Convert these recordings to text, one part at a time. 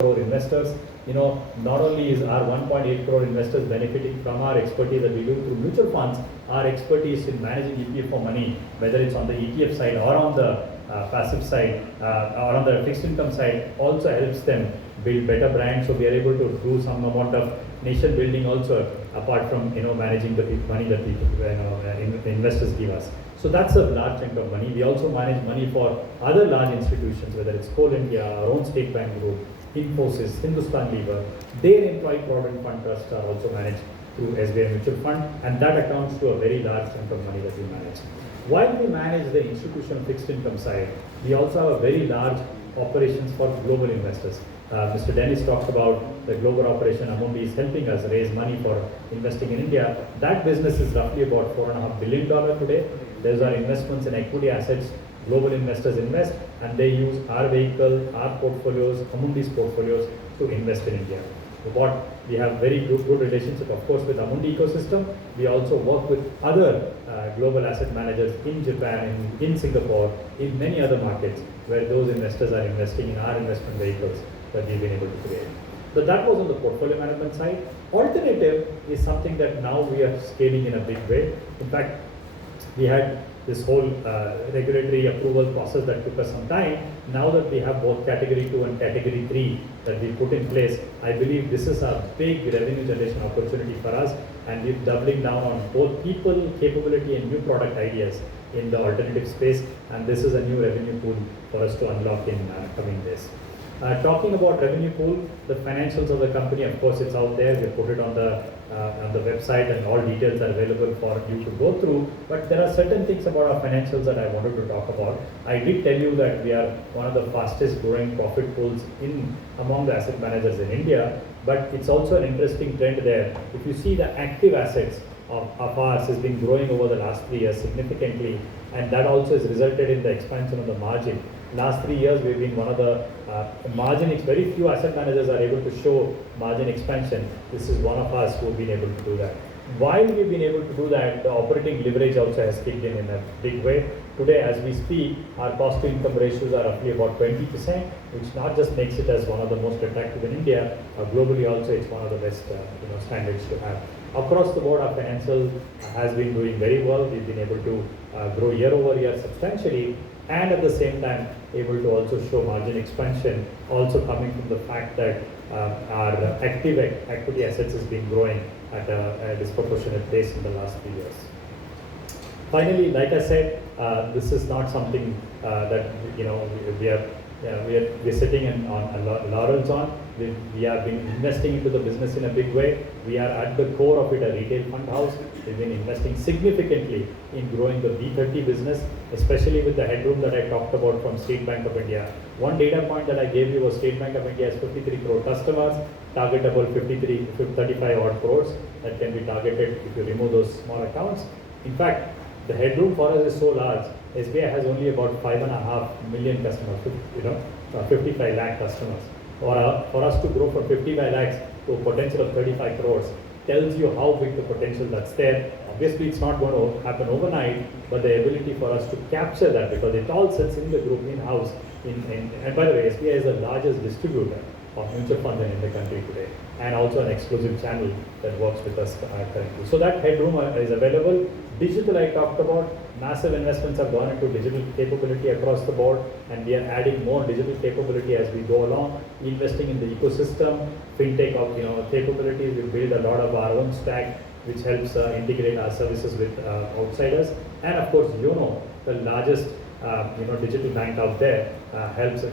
crore investors. Not only is our 1.8 crore investors benefiting from our expertise that we do through mutual funds, our expertise in managing ETF for money, whether it's on the ETF side or on the passive side or on the fixed income side, also helps them build better brands. So we are able to do some amount of nation building also, apart from managing the money that the investors give us. So that's a large chunk of money. We also manage money for other large institutions, whether it's Coal India, our own State Bank Group, Infosys, Hindustan Lever. Their employee provident fund trusts are also managed through SBI Mutual Fund, and that accounts to a very large chunk of money that we manage. While we manage the institutional fixed income side, we also have a very large operations for global investors. Mr. Dennis talked about the global operation. Amundi is helping us raise money for investing in India. That business is roughly about $4.5 billion today. Those are investments in equity assets. Global investors invest, and they use our vehicle, our portfolios, Amundi's portfolios to invest in India. We have very good relationship, of course, with Amundi ecosystem. We also work with other global asset managers in Japan, in Singapore, in many other markets where those investors are investing in our investment vehicles that we've been able to create. So that was on the portfolio management side. Alternative is something that now we are scaling in a big way. In fact, we had this whole regulatory approval process that took us some time. Now that we have both category 2 and category 3 that we put in place, I believe this is a big revenue generation opportunity for us, and we're doubling down on both people, capability, and new product ideas in the alternative space, and this is a new revenue pool for us to unlock in coming days. Talking about revenue pool, the financials of the company, of course, it's out there. We put it on the website, and all details are available for you to go through. But there are certain things about our financials that I wanted to talk about. I did tell you that we are one of the fastest growing profit pools among the asset managers in India. But it's also an interesting trend there. If you see the active assets of ours has been growing over the last 3 years significantly, and that also has resulted in the expansion of the margin. Last 3 years, we've been one of the margin. Very few asset managers are able to show margin expansion. This is one of us who have been able to do that. While we've been able to do that, the operating leverage also has kicked in a big way. Today, as we speak, our cost to income ratios are roughly about 20%, which not just makes it as one of the most attractive in India, globally also it's one of the best standards to have. Across the board, our financial has been doing very well. We've been able to grow year over year substantially, and at the same time able to also show margin expansion, also coming from the fact that our active equity assets has been growing at a disproportionate pace in the last few years. Finally, like I said, this is not something that we're sitting on laurels on. We have been investing into the business in a big way. We are at the core of it a retail fund house. We've been investing significantly in growing the B30 business, especially with the headroom that I talked about from State Bank of India. One data point that I gave you was State Bank of India has 53 crore customers, targetable 35 odd crores that can be targeted if you remove those small accounts. In fact, the headroom for us is so large. SBI has only about 5.5 million customers, 55 lakh customers. For us to grow from 55 lakhs to a potential of 35 crores tells you how big the potential that's there. Obviously, it's not going to happen overnight, but the ability for us to capture that, because it all sits in the group in-house. And by the way, SBI is the largest distributor of mutual funds in the country today, and also an exclusive channel that works with us currently. So that headroom is available. Digital, I talked about. Massive investments have gone into digital capability across the board, and we are adding more digital capability as we go along, investing in the ecosystem, fintech capabilities. We build a lot of our own stack, which helps integrate our services with outsiders. And of course, the largest digital bank out there,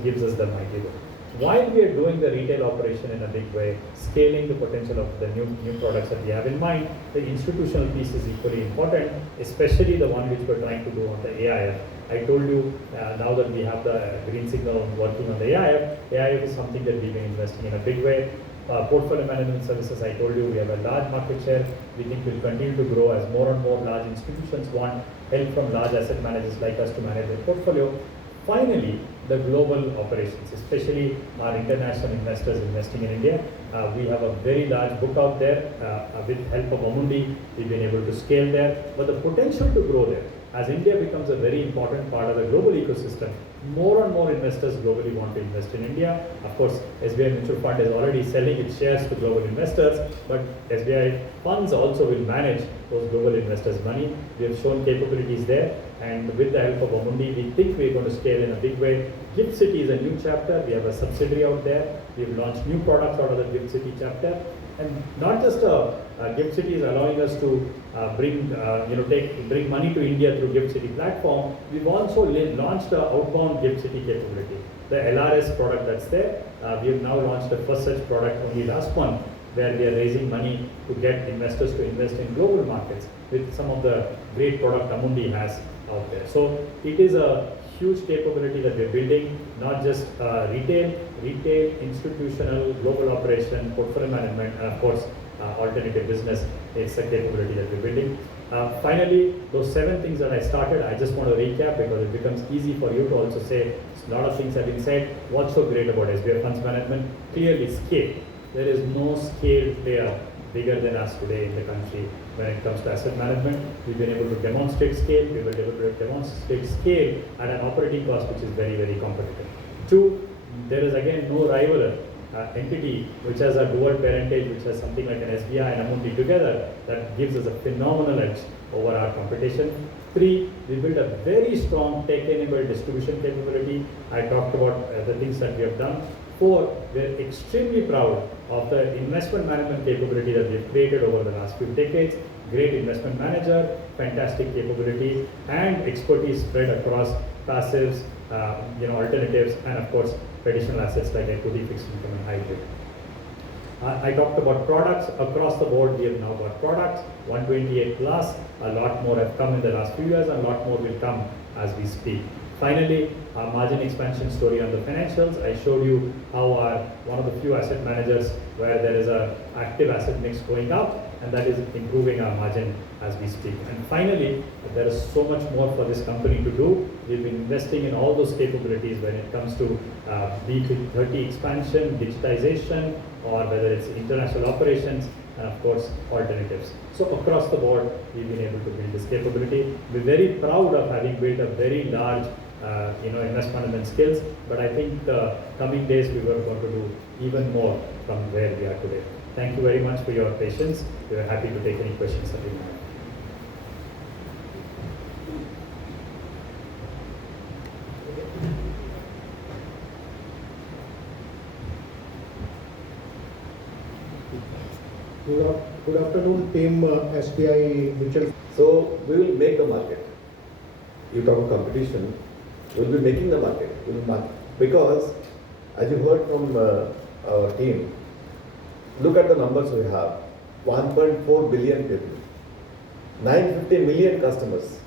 gives us the mighty way. While we are doing the retail operation in a big way, scaling the potential of the new products that we have in mind, the institutional piece is equally important, especially the one which we're trying to do on the AIF. I told you now that we have the green signal working on the AIF is something that we've been investing in a big way. Portfolio management services, I told you we have a large market share. We think we'll continue to grow as more and more large institutions want help from large asset managers like us to manage their portfolio. Finally, the global operations, especially our international investors investing in India. We have a very large book out there. With help of Amundi, we've been able to scale there. But the potential to grow there, as India becomes a very important part of the global ecosystem, more and more investors globally want to invest in India. Of course, SBI Mutual Fund is already selling its shares to global investors, but SBI funds also will manage those global investors' money. We have shown capabilities there, and with the help of Amundi, we think we're going to scale in a big way. Gift City is a new chapter. We have a subsidiary out there. We've launched new products out of the Gift City chapter. And not just Gift City is allowing us to bring money to India through Gift City platform. We've also launched an outbound Gift City capability. The LRS product that's there, we have now launched the first such product only last month, where we are raising money to get investors to invest in global markets with some of the great product Amundi has out there. So it is a huge capability that we're building, not just retail, institutional, global operation, portfolio management, and of course, alternative business. It's a capability that we're building. Finally, those 7 things that I started, I just want to recap because it becomes easy for you to also say, a lot of things have been said. What's so great about SBI Funds Management? Clearly scale. There is no scale player bigger than us today in the country when it comes to asset management. We've been able to demonstrate scale. We will be able to demonstrate scale at an operating cost which is very, very competitive. 2, there is again no rival entity which has a dual parentage, which has something like an SBI and Amundi together, that gives us a phenomenal edge over our competition. 3, we built a very strong tech-enabled distribution capability. I talked about the things that we have done. 4, we're extremely proud of the investment management capability that we've created over the last few decades. Great investment manager, fantastic capability, and expertise spread across passives, alternatives, and of course, traditional assets like equity, fixed income, and hybrid. I talked about products across the board. We have now got products, 128 plus. A lot more have come in the last few years, and a lot more will come as we speak. Finally, our margin expansion story on the financials. I showed you how one of the few asset managers where there is a active asset mix going up, and that is improving our margin as we speak. And finally, there is so much more for this company to do. We've been investing in all those capabilities when it comes to B30 expansion, digitization, or whether it's international operations, and of course, alternatives. So across the board, we've been able to build this capability. We're very proud of having built a very large investment management skills, but I think the coming days we were going to do even more from where we are today. Thank you very much for your patience. We are happy to take any questions that you may have. Good afternoon, team SBI Mutual. So we will make the market. You talk about competition, we will be making the market. Because as you heard from our team, look at the numbers we have. 1.4 billion people, 950 million customers,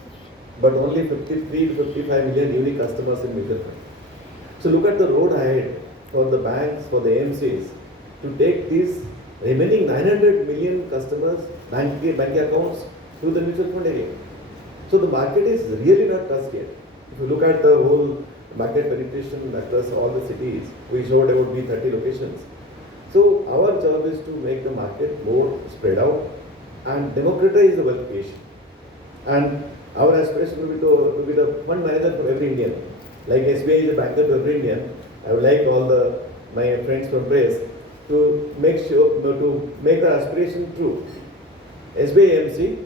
but only 53 to 55 million unique customers in mutual fund. So look at the road ahead for the banks, for the AMCs to take these remaining 900 million customers, bank accounts to the mutual fund area. So the market is really not touched yet. If you look at the whole market penetration across all the cities, we showed about B30 locations. So our job is to make the market more spread out and democratize the wealth creation. And our aspiration will be the fund manager for every Indian. Like SBI is a banker to every Indian. I would like all my friends from press to make sure to make our aspiration true. SBI AMC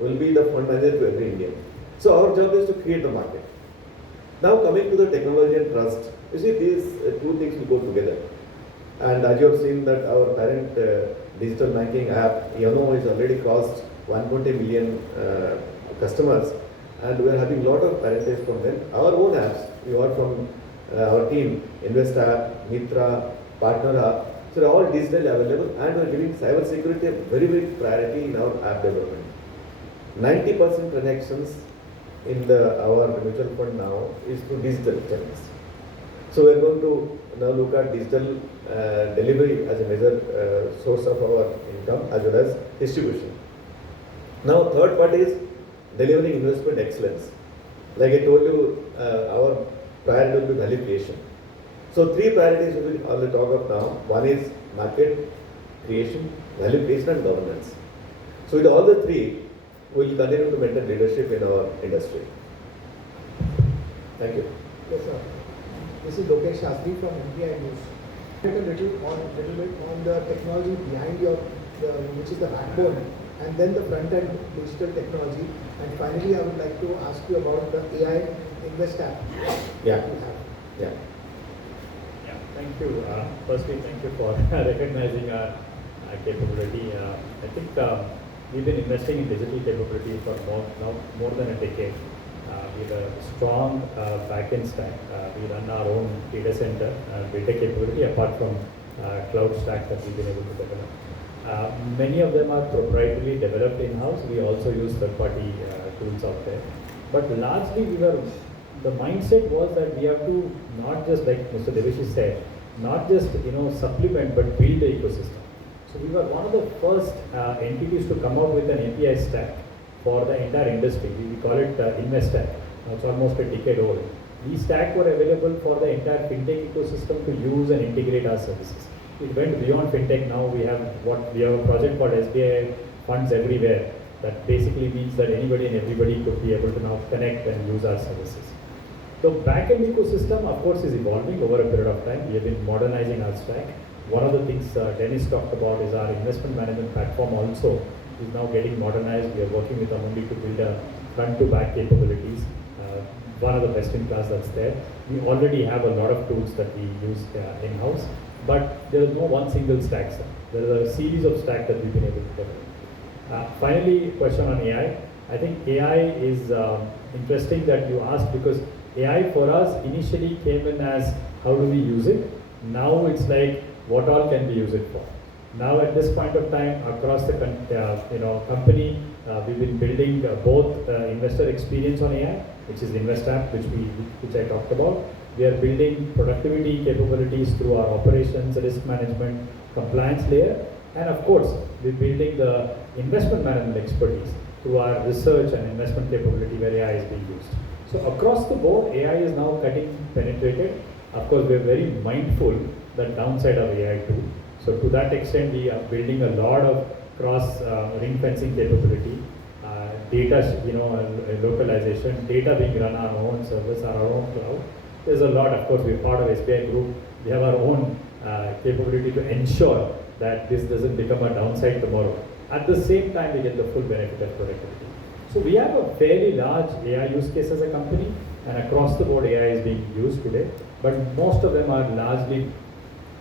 will be the fund manager to every Indian. So our job is to create the market. Now coming to the technology and trust, you see these 2 things will go together. And as you have seen that our current digital banking app, YONO, is already crossed 120 million customers, and we are having a lot of parentage from them. Our own apps, we heard from our team, Invest app, Mitra, Partner app, so they are all digitally available, and we are giving cyber security a very big priority in our app development. 90% transactions in our mutual fund now is through digital channels. So we are going to now look at digital delivery as a major source of our income as well as distribution. Now third part is delivering investment excellence. Like I told you, our priority will be value creation. So 3 priorities we will only talk of now. One is market creation, value creation, and governance. So with all the 3, we will continue to maintain leadership in our industry. Thank you. Yes, sir. This is Lokesh Shastri from SBI News. A little bit on the technology behind which is the backbone, and then the front end digital technology. And finally, I would like to ask you about the AI Invest app. Yeah. You have. Yeah. Yeah, thank you. Firstly, thank you for recognizing our capability. I think we've been investing in digital capability for more than a decade. We have a strong backend stack. We run our own data center data capability apart from cloud stack that we've been able to develop. Many of them are proprietary developed in-house. We also use third-party tools out there. But largely the mindset was that we have to not just, like Mr. Devishi said, not just supplement but build the ecosystem. So we were one of the first entities to come out with an API stack for the entire industry. We call it Invest stack. Now it's almost a decade old. These stacks were available for the entire fintech ecosystem to use and integrate our services. It went beyond fintech. Now we have a project called SBI Funds Everywhere. That basically means that anybody and everybody could be able to now connect and use our services. The backend ecosystem, of course, is evolving over a period of time. We have been modernizing our stack. One of the things Dennis talked about is our investment management platform also is now getting modernized. We are working with Amundi to build a front-to-back capabilities. One of the best in class that's there. We already have a lot of tools that we use in-house, but there is no one single stack. There is a series of stacks that we've been able to develop. Finally, question on AI. I think AI is interesting that you asked because AI for us initially came in as how do we use it. Now it's like what all can we use it for. Now at this point of time across the company, we've been building both investor experience on AI, which is Invest app, which I talked about. We are building productivity capabilities through our operations, risk management, compliance layer, and of course we're building the investment management expertise through our research and investment capability where AI is being used. So across the board, AI is now getting penetrated. Of course, we're very mindful the downside of AI too. So to that extent, we are building a lot of cross ring fencing capability, data, localization, data being run on our own service, our own cloud. There's a lot. Of course, we're part of SBI Group. We have our own capability to ensure that this doesn't become a downside tomorrow. At the same time, we get the full benefit of productivity. So we have a fairly large AI use case as a company, and across the board AI is being used today. But most of them are largely,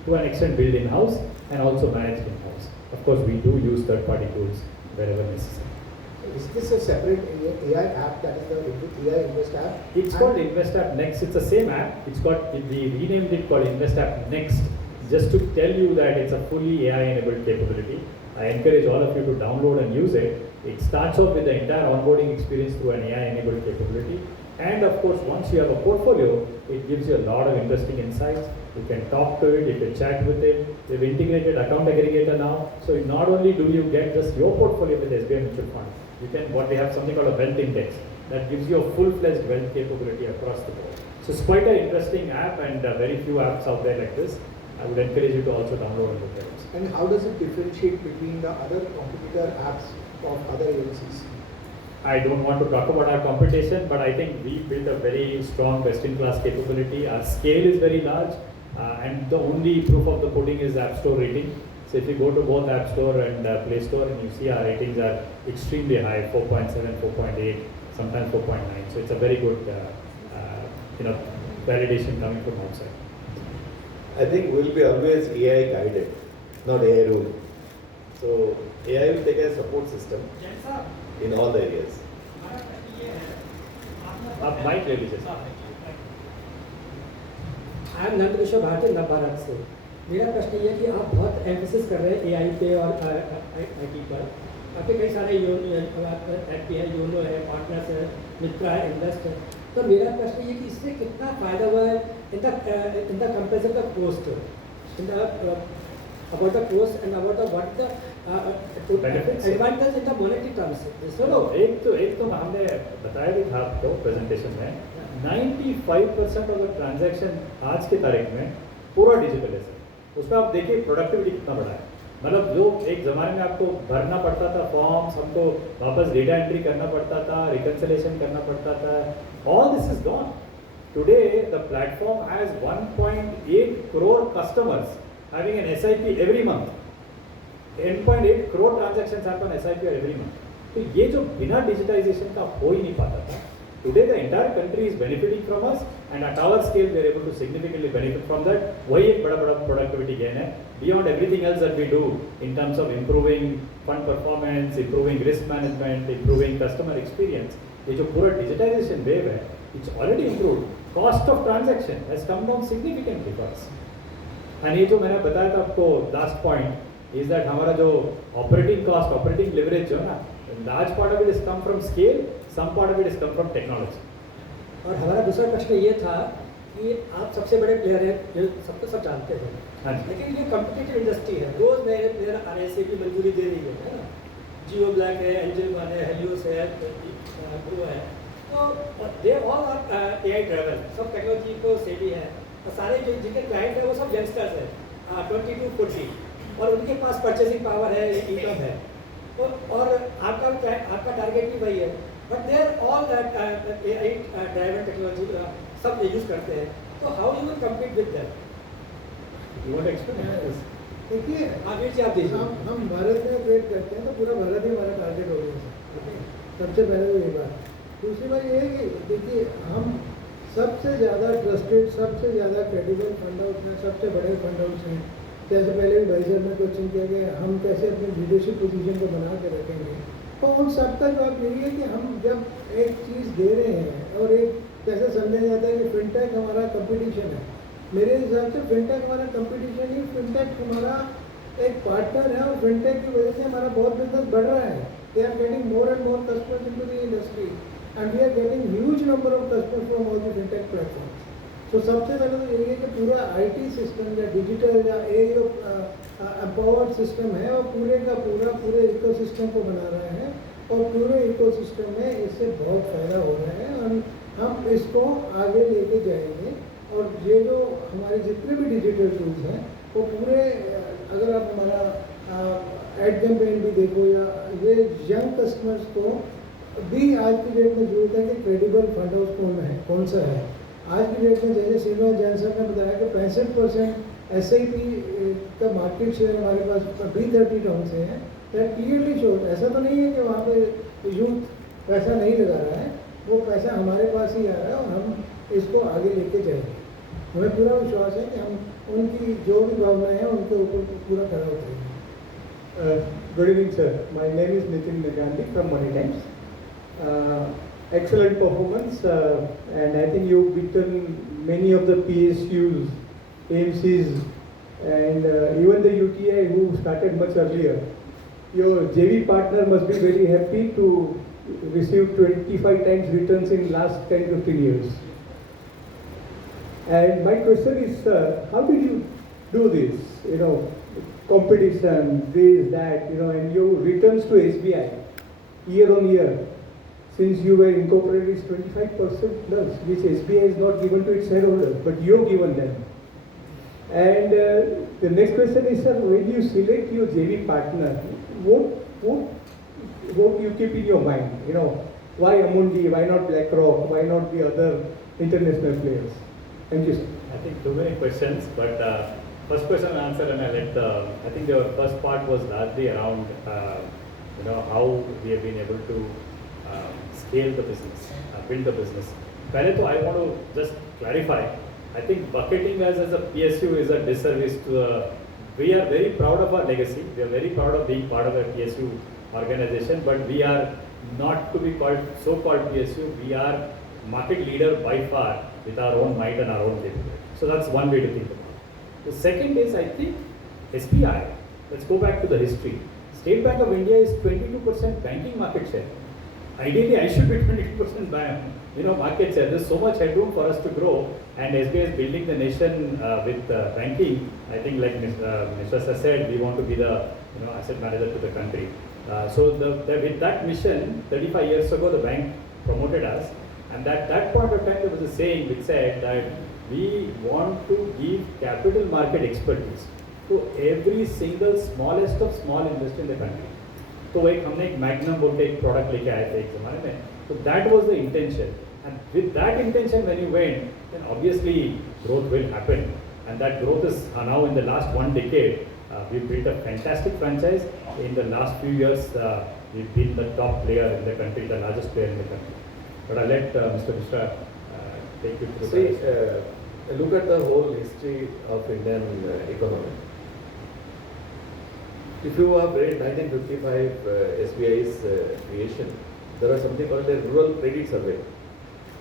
to an extent, built in-house and also managed in-house. Of course, we do use third-party tools wherever necessary. Is this a separate AI app that is the AI Invest app? It's called Invest App Next. It's the same app. We renamed it called Invest App Next, just to tell you that it's a fully AI-enabled capability. I encourage all of you to download and use it. It starts off with the entire onboarding experience through an AI-enabled capability. And of course, once you have a portfolio, it gives you a lot of interesting insights. You can talk to it, you can chat with it. We've integrated account aggregator now. So not only do you get just your portfolio with SBI Mutual Fund, we have something called a wealth index that gives you a full-fledged wealth capability across the board. So it's quite an interesting app, and very few apps out there like this. I would encourage you to also download and look at it. And how does it differentiate between the other competitor apps of other agencies? I don't want to talk about our competition, but I think we built a very strong best-in-class capability. Our scale is very large, and the only proof of the pudding is App Store rating. So if you go to both App Store and Play Store, and you see our ratings are extremely high, 4.7, 4.8, sometimes 4.9. So it's a very good, validation coming from outside. I think we'll be always AI guided, not AI rule. So AI will take a support system in all the areas. Mic ले लीजिए. I am Nandkishore Bharti Navbharat से। मेरा प्रश्न ये है कि आप बहुत एम्फेसिस कर रहे हैं एआई पे और आईटी पर। आपके कई सारे एसबीआई योनो है, पार्टनर्स है, मित्रा है, इन्वेस्ट है। तो मेरा प्रश्न ये कि इससे कितना फायदा हुआ है in the comparison the cost, about the cost and about the what the advantage in the monetary terms. सुनो, एक तो हमने बताया भी था आपको प्रेजेंटेशन में 95% ऑफ द ट्रांजैक्शन आज की तारीख में पूरा डिजिटल है सर। उसमें आप देखिए प्रोडक्टिविटी कितना बढ़ा है। मतलब जो एक ज़माने में आपको भरना पड़ता था फॉर्म्स, हमको वापस डेटा एंट्री करना पड़ता था, रिकन्सिलेशन करना पड़ता था, all this is gone. Today, the platform has 1.8 crore customers having an SIP every month. 10.8 crore transactions happen SIP every month. तो ये जो बिना डिजिटाइजेशन का हो ही नहीं पाता था. Today the entire country is benefiting from us, and at our scale we are able to significantly benefit from that. वही एक बड़ा productivity gain है. Beyond everything else that we do in terms of improving fund performance, improving risk management, improving customer experience, ये जो पूरा digitization wave है, it's already improved. Cost of transaction has come down significantly for us. And ये जो मैंने बताया था आपको last point is that हमारा जो operating cost, operating leverage जो है ना, large part of it has come from scale, some part of it has come from technology. और हमारा दूसरा प्रश्न ये था कि आप सबसे बड़े प्लेयर हैं, जो सबको सब जानते हैं, हाँ जी. लेकिन ये कॉम्पिटिटिव इंडस्ट्री है, रोज नए प्लेयर आने से भी मंजूरी दे रही है ना. जियो ब्लैक है, एंजल वन है, हेलियोस है, ग्रो है, तो they all are AI driven, सब टेक्नोलॉजी को से भी है, और सारे जो जिनके क्लाइंट है वो सब यंगस्टर्स हैं, 20 to 40, और उनके पास परचेसिंग पावर है, इनकम है, और आपका टारगेट भी वही है, but they are all AI driven technology सब यूज करते हैं, तो how you will compete with them? You want to explain? देखिए आमिर जी आप दीजिए. हम भारत में ट्रेड करते हैं तो पूरा भारत ही हमारा टारगेट हो गया है. सबसे पहले तो ये बात. दूसरी बात ये है कि देखिए हम सबसे ज़्यादा ट्रस्टेड, सबसे ज़्यादा क्रेडिबल फंड हाउस हैं, सबसे बड़े फंड हाउस हैं. जैसे पहले भी भाई साहब ने क्वेश्चन किया कि हम कैसे अपनी लीडरशिप पोजीशन को बना के रखेंगे, तो उन सबका जवाब यही है कि हम जब एक चीज़ दे रहे हैं और एक कैसे समझा जाता है कि फिनटेक हमारा कंपटीशन है. मेरे हिसाब से फिनटेक हमारा कंपटीशन ही, फिनटेक हमारा एक पार्टनर है, और फिनटेक की वजह से हमारा बहुत बिजनेस बढ़ रहा है. They are getting more and more customers into the industry, and we are getting huge number of customers from all the fintech platforms. तो सबसे पहले तो यही है कि पूरा IT सिस्टम या डिजिटल या एम्पावर्ड सिस्टम है, और पूरे इकोसिस्टम को बना रहे हैं, और पूरे इकोसिस्टम में इससे बहुत फ़ायदा हो रहा है, और हम इसको आगे लेके जाएंगे. और ये जो हमारे जितने भी डिजिटल टूल्स हैं वो पूरे, अगर आप हमारा एड कैंपेन भी देखो, या ये यंग कस्टमर्स को भी आज की डेट में जरूरत है कि क्रेडिबल फंड हाउस कौन सा है. आज की डेट में जैसे सीनियर जैन साहब ने बताया कि 65% SIP का मार्केट शेयर हमारे पास B30 टाउन से है. That clearly shows. ऐसा तो नहीं है कि वहाँ पे यूथ पैसा नहीं लगा रहा है, वो पैसा हमारे पास ही आ रहा है, और हम इसको आगे लेके जाएंगे. हमें पूरा विश्वास है कि हम उनकी जो भी भावनाएं हैं उनके ऊपर पूरा खरा उतरेंगे. Good evening, sir. My name is Nitin Nagandi from Money Times. Excellent performance, and I think you've beaten many of the PSUs, AMCs, and even the UTI who started much earlier. Your JV partner must be very happy to receive 25 times returns in last 10-15 years. And my question is, sir, how did you do this? Competition, this, that, and your returns to SBI year on year, since you were incorporated, is 25% plus, which SBI has not given to its shareholders, but you have given them. And the next question is, sir, when you select your JV partner, what you keep in your mind? Why Amundi? Why not BlackRock? Why not the other international players? Thank you, sir. I think too many questions, but first question answer, and I think the first part was largely around how we have been able to scale the business, build the business. पहले तो I want to just clarify. I think bucketing us as a PSU is a disservice to the. We are very proud of our legacy. We are very proud of being part of a PSU organization, but we are not to be called so-called PSU. We are market leader by far with our own might and our own capability. So that's one way to think about it. The second is, I think, SBI. Let's go back to the history. State Bank of India is 22% banking market share. Ideally, I should be 22% market share. There's so much headroom for us to grow, and SBI is building the nation with banking. I think, like Mr. said, we want to be the asset manager to the country. So with that mission, 35 years ago, the bank promoted us. And at that point of time, there was a saying which said that we want to give capital market expertise to every single smallest of small investor in the country. तो हमने एक magnum बोल के एक product लेके आए थे एक ज़माने में. तो that was the intention. And with that intention, when you went, then obviously growth will happen. And that growth is now in the last 1 decade. We've built a fantastic franchise. In the last few years, we've been the top player in the country, the largest player in the country. But I'll let Mr. Mishra take you through. See, look at the whole history of Indian economy. If you have read 1955 SBI's creation, there was something called a rural credit survey.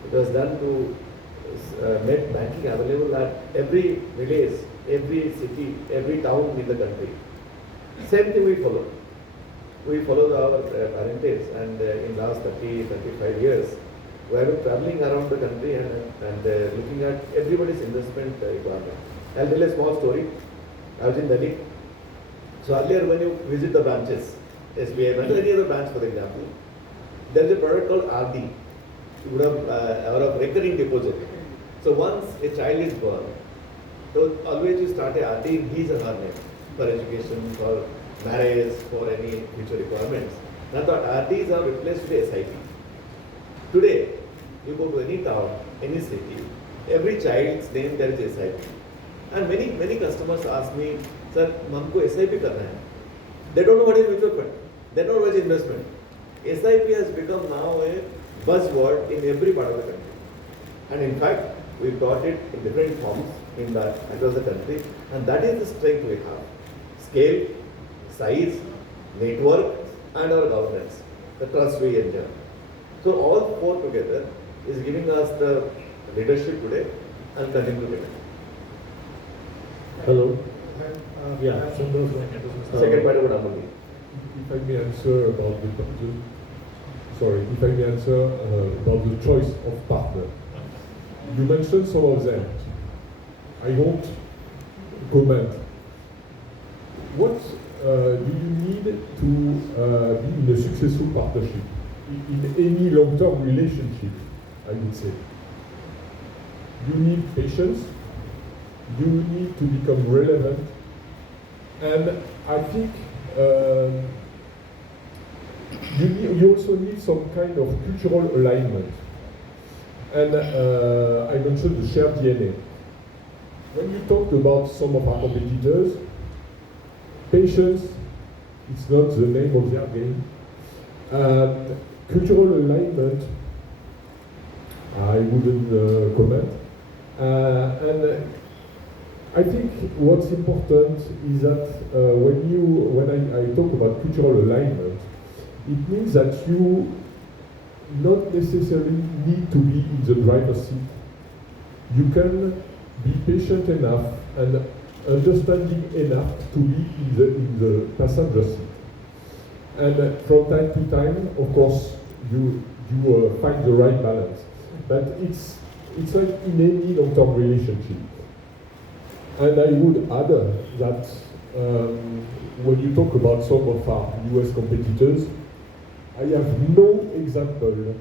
It was done to make banking available at every village, every city, every town in the country. Same thing we follow. We followed our parentage, and in last 35 years, we have been traveling around the country and looking at everybody's investment requirement. I'll tell a small story. I was in Delhi. So earlier when you visit the branches, SBI branch or any other branch for example, there is a product called RD. You would have or a recurring deposit. So once a child is born, so always you start a RD in his or her name for education, for marriage, for any future requirements. Now the RDs are replaced with SIP. Today, you go to any town, any city, every child's name there is SIP. And many customers ask me, sir, हमको SIP करना है. They don't know what is mutual fund. They don't know what is investment. SIP has become now a buzzword in every part of the country. And in fact, we got it in different forms across the country. And that is the strength we have. Scale, size, network, and our governance, the trust we enjoy. So all four together is giving us the leadership today and continue to get. Hello. Yeah. Second part about Amuli. If I may answer about about the choice of partner. You mentioned some of them. I won't comment. What do you need to be in a successful partnership? In any long-term relationship, I would say. You need patience. You need to become relevant. And I think you also need some kind of cultural alignment. And I mentioned the shared DNA. When you talked about some of our competitors, patience is not the name of their game. Cultural alignment, I wouldn't comment. And I think what's important is that when I talk about cultural alignment, it means that you not necessarily need to be in the driver's seat. You can be patient enough and understanding enough to be in the passenger seat. And from time to time, of course, you find the right balance. But it's like in any long-term relationship. And I would add that when you talk about some of our US competitors, I have no example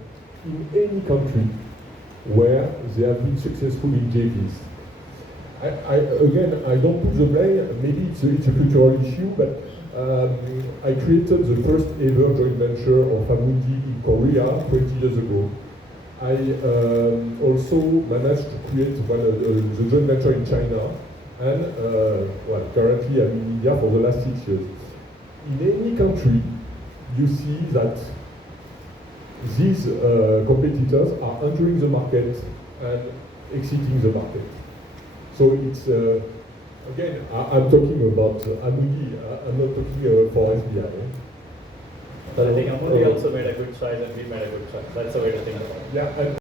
in any country where they have been successful in JVs. Again, I don't put the blame, maybe it's a cultural issue, but I created the first ever joint venture of Amundi in Korea 20 years ago. I also managed to create the joint venture in China, and currently I'm in India for the last 6 years. In any country, you see that these competitors are entering the market and exiting the market. So it's, again, I'm talking about Amundi, I'm not talking for SBI. But I think Amundi also made a good choice and we made a good choice. That's the way to think about it. Yeah, and